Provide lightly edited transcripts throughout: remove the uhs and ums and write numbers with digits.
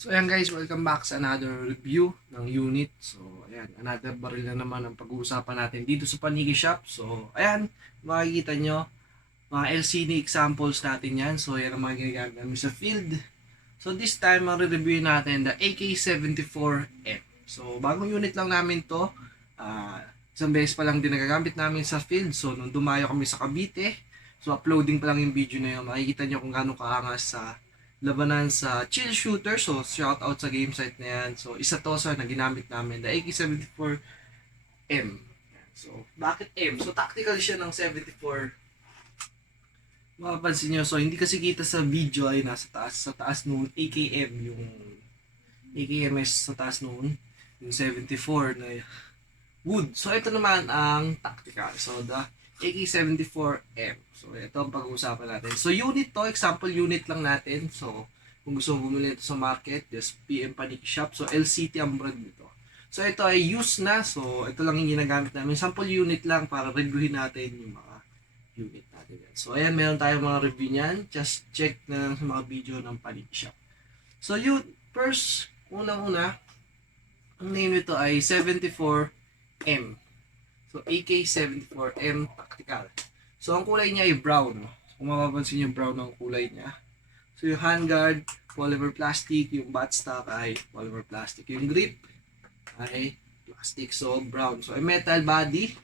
So ayan guys, welcome back sa another review ng unit. So ayan, another baril na naman ang pag-uusapan natin dito sa Paniki Shop. So ayan, makikita nyo, mga LCD examples natin yan. So yan ang mga ginagamit namin sa field. So this time, ang re-review natin the AK-74M. So bagong unit lang namin to. Isang beses pa lang din nagagamit namin sa field. So nung dumayo kami sa Cavite, so uploading pa lang yung video na yun. Makikita nyo kung gaano kaangas sa labanan sa chill shooter. So shout out sa game site na yan. So isa to sa na ginamit namin, the AK-74M. So bakit M? So tactical siya ng 74. Mapapansin nyo, so hindi kasi kita sa video ay nasa taas. Sa taas noon, AKM yung AKMS sa taas noon, yung 74 na wood. So ito naman ang tactical. So the AK-74M. So ito ang pag-uusapan natin. So unit to, example unit lang natin. So kung gusto mong bumili ito sa market, just PM Paniki Shop. So LCT ang brand nito. So ito ay used na. So ito lang yung ginagamit namin. Sample unit lang para reviewin natin yung mga unit natin yan. So ayan, meron tayong mga review niyan. Just check na lang sa mga video ng Paniki Shop. So yun, first, unang-una, ang name nito ay 74M. So AK-74M Tactical. So ang kulay niya ay brown. Kung mapapansin yung brown ang kulay niya. So yung handguard, polymer plastic. Yung buttstock ay polymer plastic. Yung grip ay plastic. So brown. So ay metal body.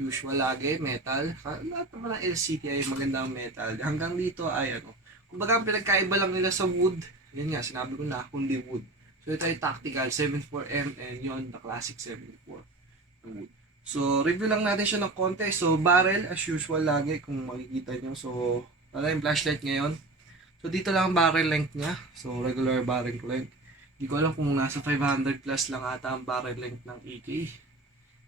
Usual lagi, metal. Lahat naman ng LCT ay magandang metal. Hanggang dito ay ano. Kumbaga ang pinagkaiba lang nila sa wood. Yan nga, sinabi ko na, kundi wood. So ito ay tactical 74M and yon the classic 74 wood. So review lang natin siya ng konti. So barrel as usual lagi kung makikita nyo. So wala yung flashlight ngayon. So dito lang ang barrel length niya. So regular barrel length. Hindi ko alam kung nasa 500 plus lang ata ang barrel length ng AK.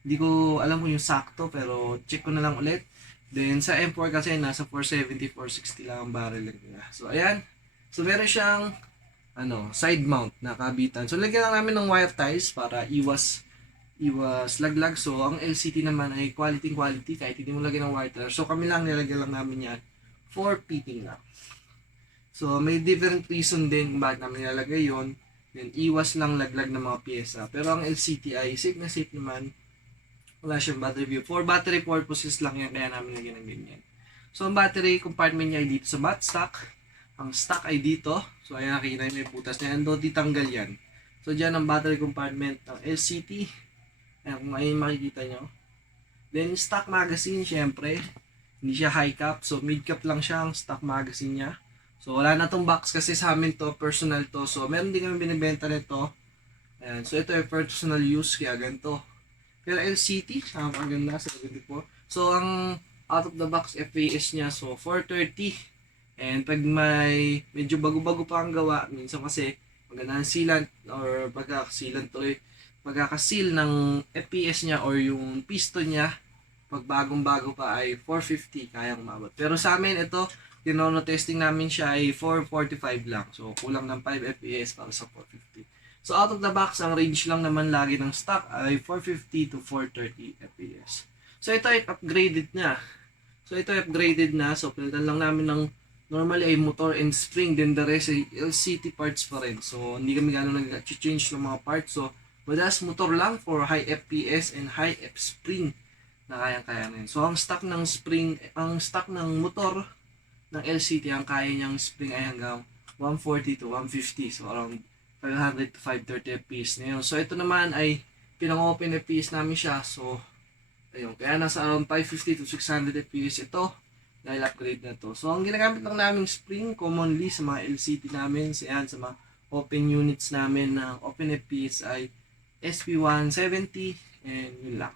Hindi ko alam kung yung sakto pero check ko na lang ulit. Then sa M4 kasi nasa 470, 460 lang ang barrel length niya. So ayan. So meron siyang side mount na kabitan. So lagyan lang namin ng wire ties para iwas laglag. So ang LCT naman ay quality kahit hindi mo lagyan ng wire ties. So kami lang nilagyan lang namin yan for fitting lang. So may different reason din bakit namin nilalagay yon. Then iwas lang laglag ng mga pyesa. Pero ang LCT ay safe na safe naman. Wala siyang battery view. For battery purposes lang yan, kaya namin lagyan ng ganyan. So, ang battery compartment niya ay dito sa buttstock. Ang stock ay dito. So, ayan, nakikita may butas na yan. Doon, ditanggal yan. So, dyan ang battery compartment ng LCT. Ayan, kung ngayon makikita nyo. Then, stock magazine, syempre. Hindi siya high cap. So, mid cap lang siya ang stock magazine niya. So, wala na tong box kasi sa amin to, personal to. So, meron din kami binibenta nito. Ayan, so, ito ay personal use, kaya ganito. Pero LCT, ganda 74. So, ang out of the box FPS niya, so 430. And pag may medyo bago-bago pa ang gawa, minsan kasi maganda ang sealant or pagkakasil ng FPS niya or yung piston niya, pag bagong-bago pa ay 450, kayang umabot. Pero sa amin, ito, tinono-testing namin siya ay 445 lang. So, kulang ng 5 FPS para sa 450. So out of the box, ang range lang naman lagi ng stock ay 450 to 430 FPS. So ito ay upgraded na. So pilitan lang namin ng normally ay motor and spring, then the rest ay LCT parts pa rin. So hindi kami gano'n nag-change ng mga parts. So madalas motor lang for high FPS and high F spring na kayang-kaya na yun. So ang stock ng motor ng LCT, ang kaya niyang spring ay hanggang 140 to 150. So around 500 to 530 FPS na yun. So ito naman ay pinang-open FPS namin siya. So ayun, kaya nasa around 550 to 600 FPS ito dahil upgrade na to. So ang ginagamit lang namin spring commonly sa mga LCT namin, sa mga open units namin na open FPS ay SP170 and yun lang.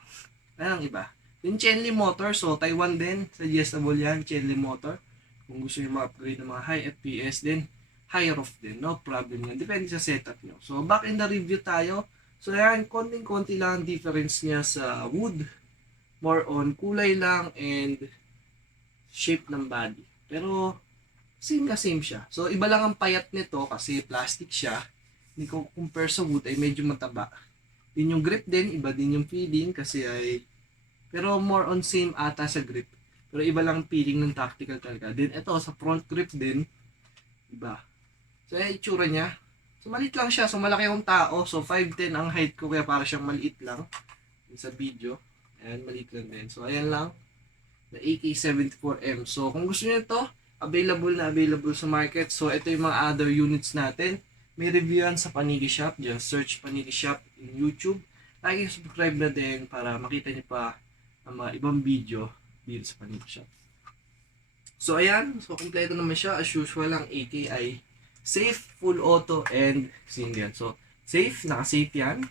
Ang iba. Yung Chenli motor, so Taiwan din, suggestible yan, Chenli motor. Kung gusto nyo ma-upgrade ng mga high FPS din, high roof din, no problem yan. Depende sa setup nyo. So, back in the review tayo. So, yan, konting-konti lang ang difference niya sa wood. More on kulay lang and shape ng body. Pero, same na same siya. So, iba lang ang payat nito kasi plastic siya. Hindi ko compare sa wood ay medyo mataba. Din yung grip din, iba din yung feeling kasi ay, pero more on same ata sa grip. Pero iba lang feeling ng tactical talaga. Then, ito sa front grip din, iba. So, yung itsura niya, So, maliit lang siya. So, malaki akong tao. So, 5'10" ang height ko, kaya para siyang maliit lang. Sa video. Ayan, maliit lang din. So, ayan lang. The AK-74M. So, kung gusto niyo ito, available sa market. So, ito yung mga other units natin. May review yan sa Paniki Shop. Just search Paniki Shop in YouTube. Like and subscribe na din para makita niyo pa ang mga ibang video dito sa Paniki Shop. So, ayan. So, kompleto naman siya. As usual, ang AK ay safe, full auto, and single. So, safe, naka-safe yan.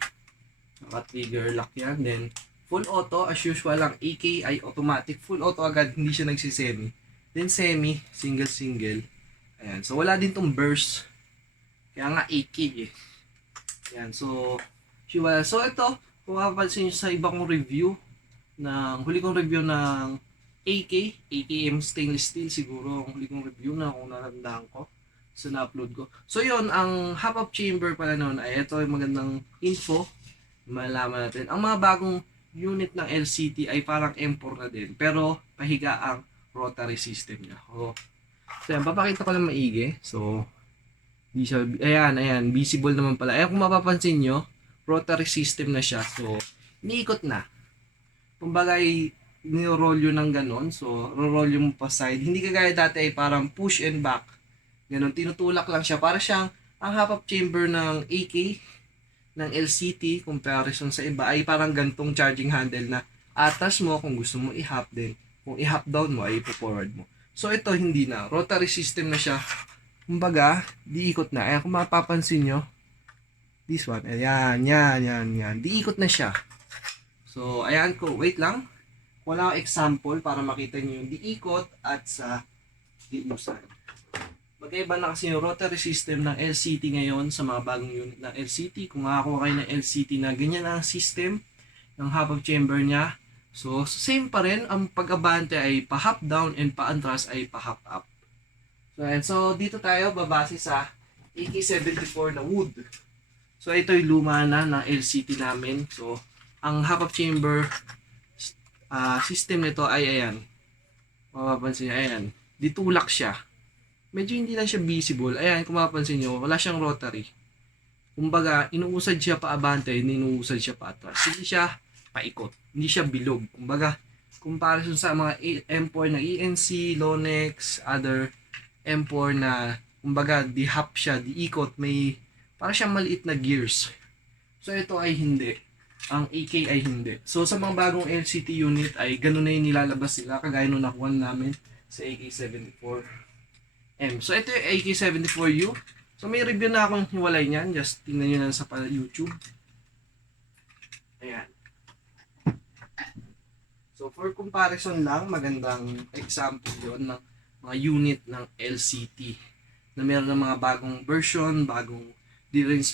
Naka-trigger lock yan. Then, full auto, as usual lang. AK ay automatic. Full auto agad, hindi siya nagsisemi. Then, semi, single. Ayan. So, wala din tong burst. Kaya nga, AK eh. Ayan. So, ito, kung mapapansin nyo sa iba kong review, huli kong review ng AKM stainless steel, siguro ang huli kong review na kung narandaan ko. So, na-upload ko. So, yun, ang half-up chamber pala noon ay ito ay magandang info. Malaman natin. Ang mga bagong unit ng LCT ay parang M4 na din. Pero, pahiga ang rotary system niya. So, yan, papakita ko lang maigi. So, di siya, ayan, visible naman pala. Ayan, kung mapapansin nyo, rotary system na siya. So, niikot na. Kumbaga, niro-roll yun ng ganon. So, roll yung pa side. Hindi kagaya dati ay parang push and back. Ganon, tinutulak lang siya. Para siyang ang half-up chamber ng AK, ng LCT, comparison sa iba, ay parang gantong charging handle na atas mo kung gusto mo i-half din. Kung i-half down mo, ay ipo-forward mo. So, ito hindi na. Rotary system na siya. Kumbaga, diikot na. Ayan, kung mapapansin nyo, this one, ayan, yan. Diikot na siya. So, ayan ko. Wait lang. Wala akong example para makita nyo yung diikot at sa diusan. Magkaiba na kasi yung rotary system ng LCT ngayon sa mga bagong unit ng LCT. Kung makakuha kayo ng LCT na ganyan ang system, ng half-up chamber niya, so same pa rin. Ang pag-abante ay pa-half down and pa-antras ay pa-half up. So dito tayo babase sa AK-74 na wood. So ito yung luma na ng LCT namin. So ang half-up chamber system nito ay ayan. Mapapansin nyo, ayan. Ditulak siya. Medyo hindi lang siya visible. Ayan, kung mapapansin nyo, wala siyang rotary. Kumbaga, inuusad siya paabante, inuusad siya paatras. Hindi siya paikot. Hindi siya bilog. Kumbaga, comparison sa mga M4 na ENC, Lonex, other M4 na, kumbaga, di-hop siya, di-ikot, may, para siyang maliit na gears. So, ito ay hindi. Ang AK ay hindi. So, sa mga bagong LCT unit ay ganun na yung nilalabas sila, kagaya nung nakuha namin sa AK-74. So, ito yung AK-74U. So, may review na akong hiwalay niyan. Just tingnan nyo lang sa YouTube. Ayan. So, for comparison lang, magandang example yon ng mga unit ng LCT na meron ng mga bagong version, bagong different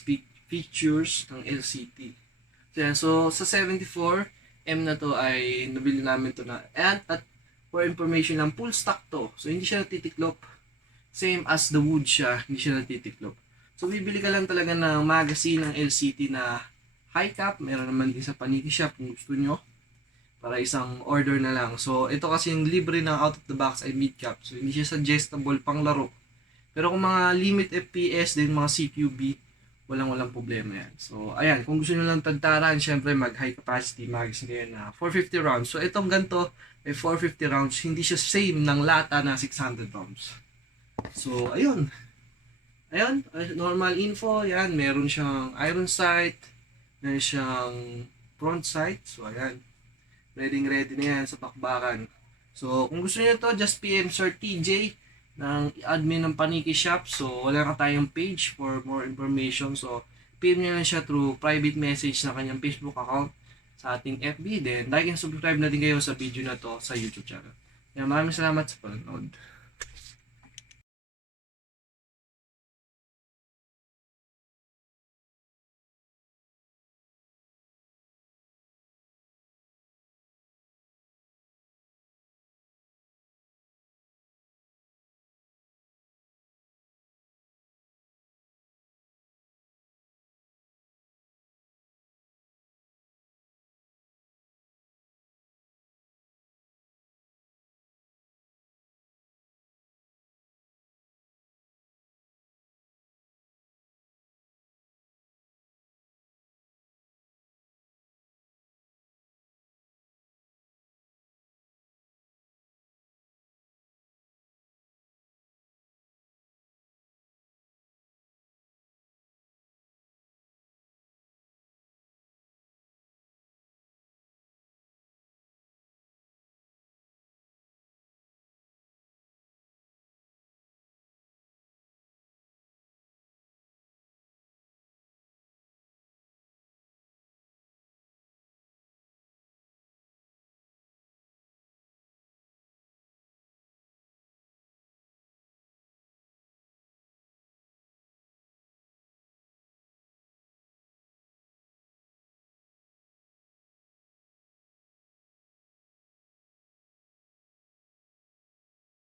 features ng LCT. So, yan. So, sa 74M na to ay nabili namin to na. And, at for information lang, full stock to. So, hindi siya natitiklop. Same as the wood siya, hindi siya natitiklop. So, bibili ka lang talaga ng magazine ng LCT na high cap. Meron naman din sa Paniki Shop kung gusto nyo. Para isang order na lang. So, ito kasi yung libre ng out of the box ay mid cap. So, hindi siya suggestible pang laro. Pero kung mga limit FPS din, mga CQB, walang problema yan. So, ayan. Kung gusto nyo lang tagtaran, syempre mag high capacity magazine kayo na 450 rounds. So, itong ganito ay 450 rounds. Hindi siya same ng lata na 600 rounds. So, ayun. Normal info. Yan, meron siyang iron sight. Meron siyang front sight. So, ayan. Ready na yan sa pakbakan. So, kung gusto niyo to, just PM Sir TJ ng admin ng Paniki Shop. So, wala ka tayong page for more information. So, PM nyo lang siya through private message na kanyang Facebook account sa ating FB. Then, like and subscribe na din kayo sa video na to sa YouTube channel. Maraming salamat sa panonood.